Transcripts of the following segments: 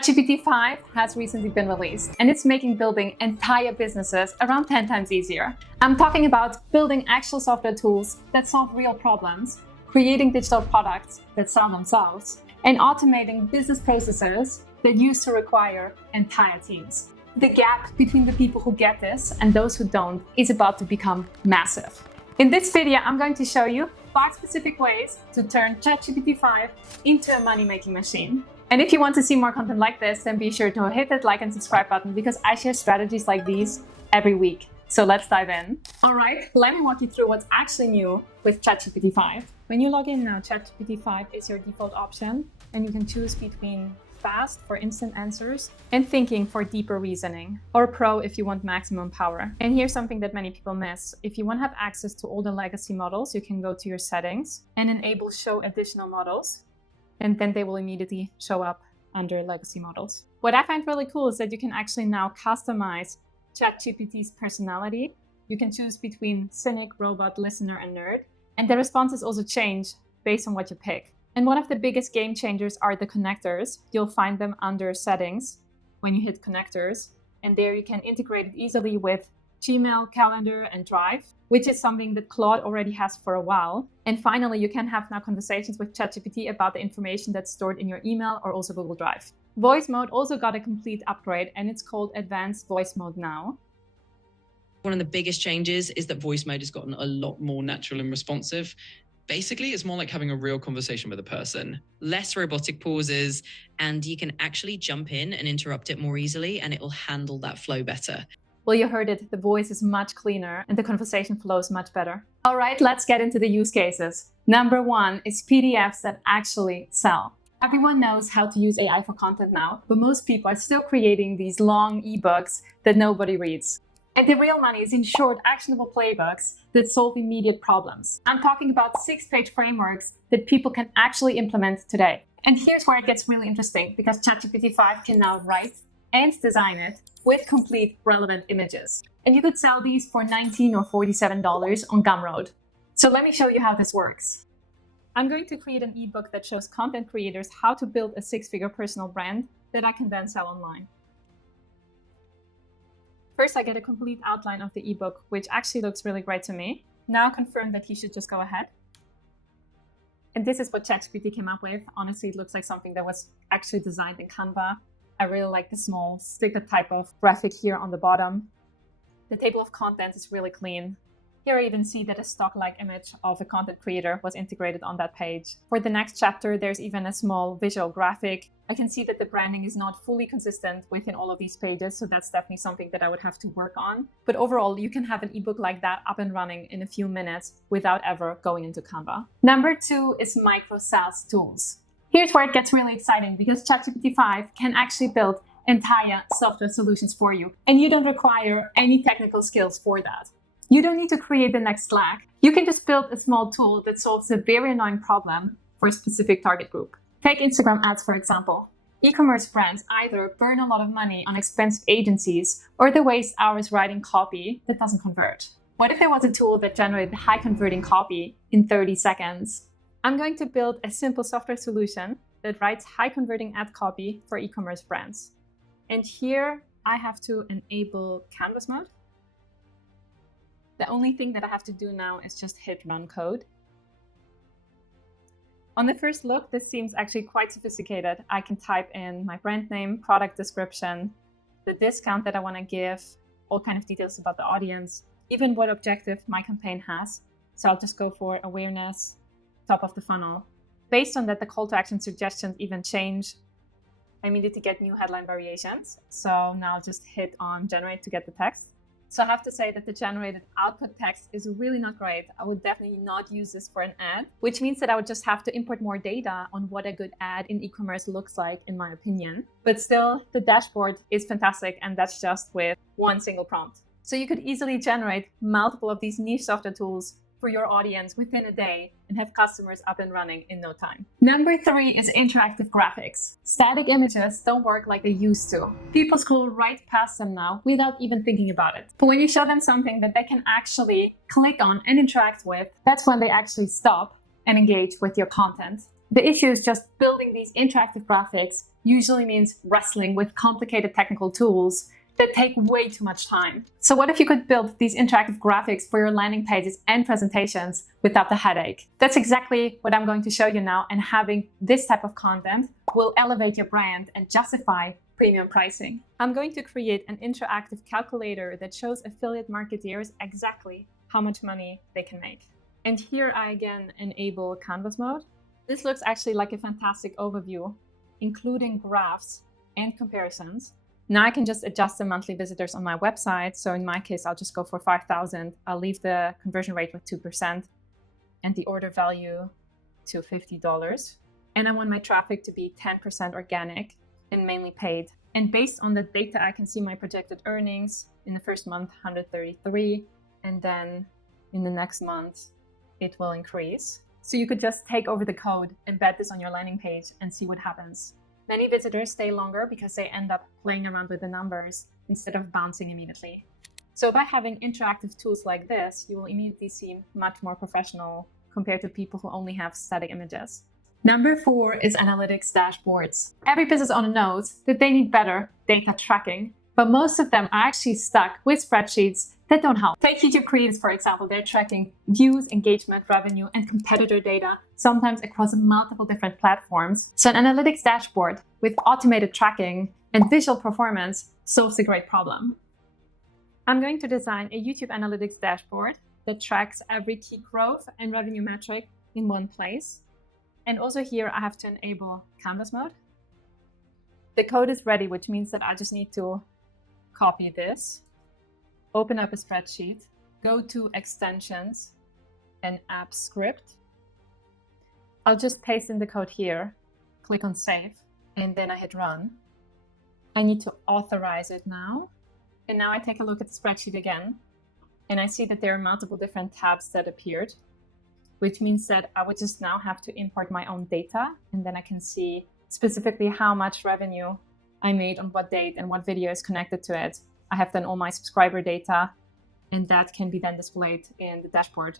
ChatGPT 5 has recently been released, and it's making building entire businesses around 10 times easier. I'm talking about building actual software tools that solve real problems, creating digital products that sell themselves, and automating business processes that used to require entire teams. The gap between the people who get this and those who don't is about to become massive. In this video, I'm going to show you 5 specific ways to turn ChatGPT 5 into a money-making machine. And if you want to see more content like this, then be sure to hit that like and subscribe button because I share strategies like these every week. So let's dive in. All right, let me walk you through what's actually new with ChatGPT 5. When you log in now, ChatGPT 5 is your default option, and you can choose between Fast for instant answers and Thinking for deeper reasoning, or Pro if you want maximum power. And here's something that many people miss. If you want to have access to all the legacy models, you can go to your settings and enable show additional models, and then they will immediately show up under legacy models. What I find really cool is that you can actually now customize ChatGPT's personality. You can choose between cynic, robot, listener, and nerd, and the responses also change based on what you pick. And one of the biggest game changers are the connectors. You'll find them under settings when you hit connectors. And there you can integrate it easily with Gmail, Calendar, and Drive, which is something that Claude already has for a while. And finally, you can have now conversations with ChatGPT about the information that's stored in your email or also Google Drive. Voice mode also got a complete upgrade, and it's called Advanced Voice Mode now. One of the biggest changes is that voice mode has gotten a lot more natural and responsive. Basically, it's more like having a real conversation with a person. Less robotic pauses, and you can actually jump in and interrupt it more easily, and it will handle that flow better. Well, you heard it. The voice is much cleaner and the conversation flows much better. All right, let's get into the use cases. Number 1 is PDFs that actually sell. Everyone knows how to use AI for content now, but most people are still creating these long ebooks that nobody reads. And the real money is in short, actionable playbooks that solve immediate problems. I'm talking about 6-page frameworks that people can actually implement today. And here's where it gets really interesting, because ChatGPT 5 can now write and design it with complete relevant images. And you could sell these for $19 or $47 on Gumroad. So let me show you how this works. I'm going to create an ebook that shows content creators how to build a 6-figure personal brand that I can then sell online. First, I get a complete outline of the ebook, which actually looks really great to me. Now confirm that he should just go ahead. And this is what ChatGPT came up with. Honestly, it looks like something that was actually designed in Canva. I really like the small sticker type of graphic here on the bottom. The table of contents is really clean. Here I even see that a stock-like image of a content creator was integrated on that page. For the next chapter, there's even a small visual graphic. I can see that the branding is not fully consistent within all of these pages, so that's definitely something that I would have to work on. But overall, you can have an ebook like that up and running in a few minutes without ever going into Canva. Number 2 is Micro-SaaS Tools. Here's where it gets really exciting, because ChatGPT 5 can actually build entire software solutions for you, and you don't require any technical skills for that. You don't need to create the next Slack. You can just build a small tool that solves a very annoying problem for a specific target group. Take Instagram ads, for example. E-commerce brands either burn a lot of money on expensive agencies or they waste hours writing copy that doesn't convert. What if there was a tool that generated high converting copy in 30 seconds? I'm going to build a simple software solution that writes high converting ad copy for e-commerce brands. And here I have to enable canvas mode. The only thing that I have to do now is just hit run code. On the first look, this seems actually quite sophisticated. I can type in my brand name, product description, the discount that I want to give, all kind of details about the audience, even what objective my campaign has. So I'll just go for awareness, top of the funnel. Based on that, the call to action suggestions even change. I immediately get new headline variations. So now I'll just hit on generate to get the text. So I have to say that the generated output text is really not great. I would definitely not use this for an ad, which means that I would just have to import more data on what a good ad in e-commerce looks like, in my opinion. But still, the dashboard is fantastic, and that's just with one single prompt. So you could easily generate multiple of these niche software tools for your audience within a day and have customers up and running in no time. Number 3 is interactive graphics. Static images don't work like they used to. People scroll right past them now without even thinking about it. But when you show them something that they can actually click on and interact with, that's when they actually stop and engage with your content. The issue is just building these interactive graphics usually means wrestling with complicated technical tools that take way too much time. So what if you could build these interactive graphics for your landing pages and presentations without the headache? That's exactly what I'm going to show you now, and having this type of content will elevate your brand and justify premium pricing. I'm going to create an interactive calculator that shows affiliate marketeers exactly how much money they can make. And here I again enable canvas mode. This looks actually like a fantastic overview, including graphs and comparisons. Now I can just adjust the monthly visitors on my website. So in my case, I'll just go for 5,000. I'll leave the conversion rate with 2% and the order value to $50. And I want my traffic to be 10% organic and mainly paid. And based on the data, I can see my projected earnings in the first month, 133. And then in the next month, it will increase. So you could just take over the code, embed this on your landing page and see what happens. Many visitors stay longer because they end up playing around with the numbers instead of bouncing immediately. So by having interactive tools like this, you will immediately seem much more professional compared to people who only have static images. Number 4 is analytics dashboards. Every business owner knows that they need better data tracking, but most of them are actually stuck with spreadsheets that don't help. Take YouTube creators, for example. They're tracking views, engagement, revenue, and competitor data, sometimes across multiple different platforms. So an analytics dashboard with automated tracking and visual performance solves a great problem. I'm going to design a YouTube analytics dashboard that tracks every key growth and revenue metric in one place. And also here I have to enable canvas mode. The code is ready, which means that I just need to copy this, open up a spreadsheet, go to extensions and app script. I'll just paste in the code here, click on save, and then I hit run. I need to authorize it now. And now I take a look at the spreadsheet again, and I see that there are multiple different tabs that appeared, which means that I would just now have to import my own data, and then I can see specifically how much revenue I made on what date and what video is connected to it. I have then all my subscriber data, and that can be then displayed in the dashboard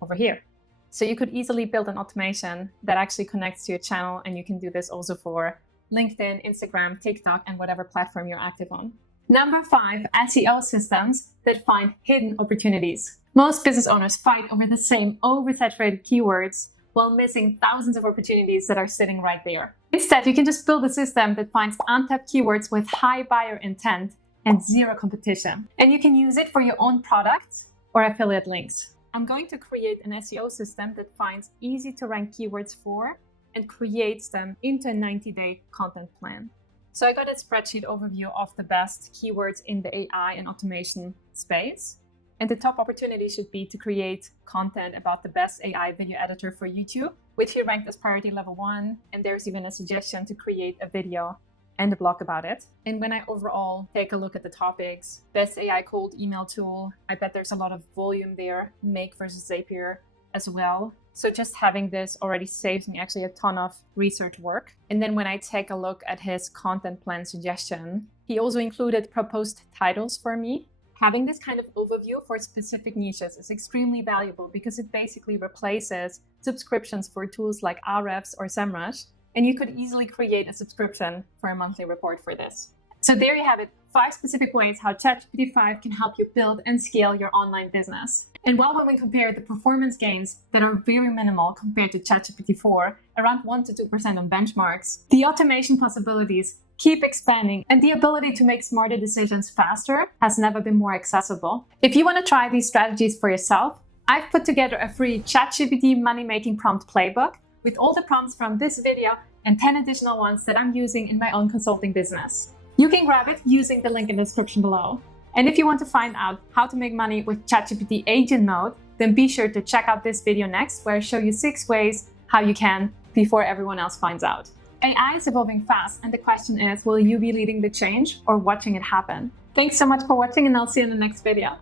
over here. So you could easily build an automation that actually connects to your channel, and you can do this also for LinkedIn, Instagram, TikTok, and whatever platform you're active on. Number 5, SEO systems that find hidden opportunities. Most business owners fight over the same oversaturated keywords while missing thousands of opportunities that are sitting right there. Instead, you can just build a system that finds untapped keywords with high buyer intent and zero competition. And you can use it for your own product or affiliate links. I'm going to create an SEO system that finds easy to rank keywords for and creates them into a 90-day content plan. So I got a spreadsheet overview of the best keywords in the AI and automation space. And the top opportunity should be to create content about the best AI video editor for YouTube, which he ranked as priority level 1. And there's even a suggestion to create a video and a blog about it. And when I overall take a look at the topics, best AI cold email tool, I bet there's a lot of volume there, Make versus Zapier as well. So just having this already saves me actually a ton of research work. And then when I take a look at his content plan suggestion, he also included proposed titles for me. Having this kind of overview for specific niches is extremely valuable because it basically replaces subscriptions for tools like Ahrefs or SEMrush. And you could easily create a subscription for a monthly report for this. So there you have it, 5 specific ways how ChatGPT 5 can help you build and scale your online business. And while when we compare the performance gains that are very minimal compared to ChatGPT 4, around 1 to 2% on benchmarks, the automation possibilities keep expanding and the ability to make smarter decisions faster has never been more accessible. If you want to try these strategies for yourself, I've put together a free ChatGPT money-making prompt playbook with all the prompts from this video and 10 additional ones that I'm using in my own consulting business. You can grab it using the link in the description below. And if you want to find out how to make money with ChatGPT agent mode, then be sure to check out this video next, where I show you 6 ways how you can before everyone else finds out. AI is evolving fast, and the question is, will you be leading the change or watching it happen? Thanks so much for watching, and I'll see you in the next video.